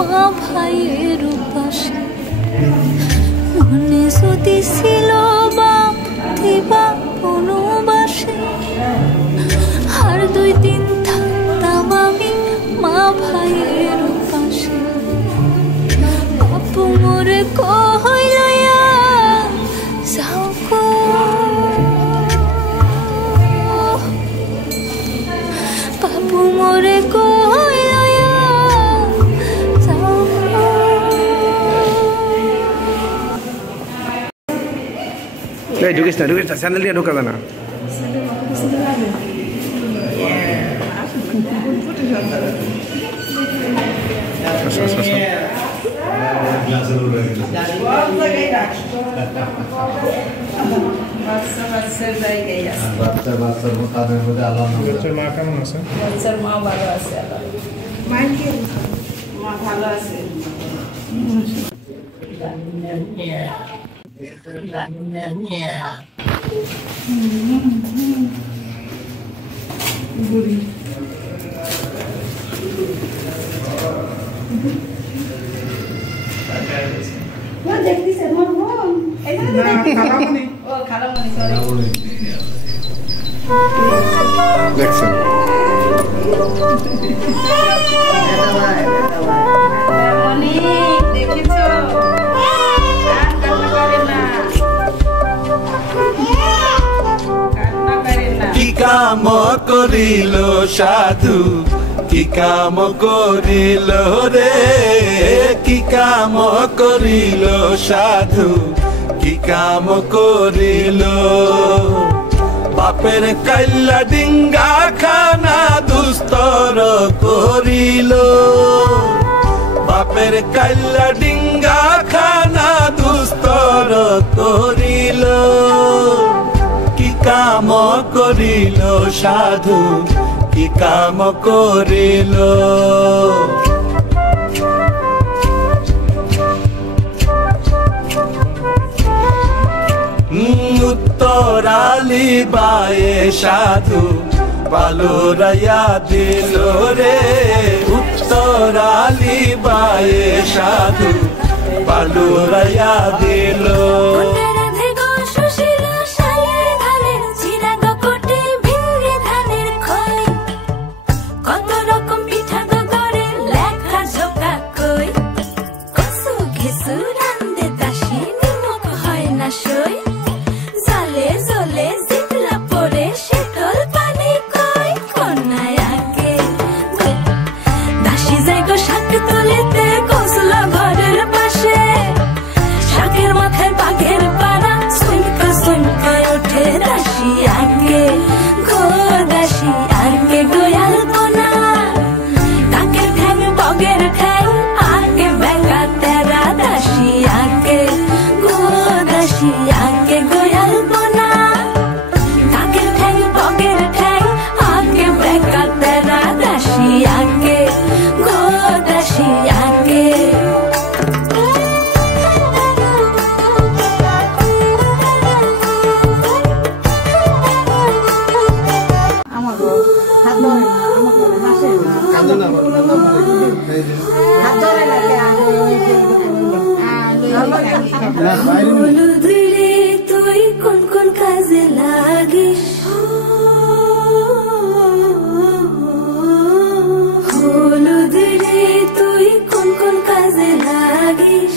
মা ভাইয়ের উপাসে মনে যদি ছিল বাপ দিবা বনবাসে আর 2 দিন থাকতাম আমি মা ভাইয়ের উপাসে বাপু মোরে কইলয়া যাও গো বাপু মোরে কইলয়া যাও এই ঢুকিস না স্যান্ডেল দিয়ে ঢোকাবে না বাচ্চার মা কেমন আছে? বাচ্চার মা ভালো আছে, মা ভালো আছে। বুড়ি দেখতেছে মোর বোন খালামণি ও খালামণি সরি দেখছেন অনেক দেখেছো কি কাম করিল সাধু কি কাম করিল রে কি কাম করিল সাধু কি কাম করিল বাপের কাল্লা ডিঙ্গা খানা দুস্তর করিল বাপের কাল্লা ডিঙ্গা খানা দুস্তর করিল কি কাম করিল সাধু কি কাম করিল উত্তরালি বায়ে সাধু পালুরাইয়া দিল রে উত্তরালি বায়ে সাধু পালুরাইয়া দিল হলুদ রে তুই কোন কোন কাজে লাগিস হলুদ রে তুই কোন কোন কাজে লাগিস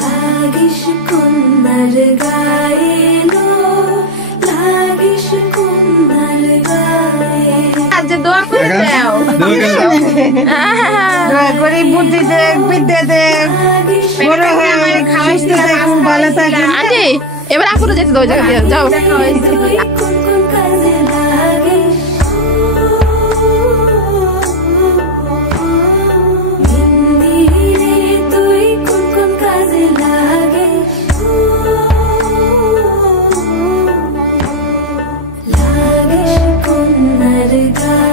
লাগিস কন্যার গায়ে লাগিস কন্যার গায়ে আজ দোয়া করে দাও দোয়া করে বুদ্ধি দে বিদ্যা দে বড় হয়ে আমার খাওয়াইতে থাকুন ভালো থাকুন আন্টি এবার আপুরে যেতে দাও জায়গা দিয়ে যাও কোন কোন কাজে লাগিস রে তুই কোন কোন কাজে লাগিস লাগিস কন্যার গায়ে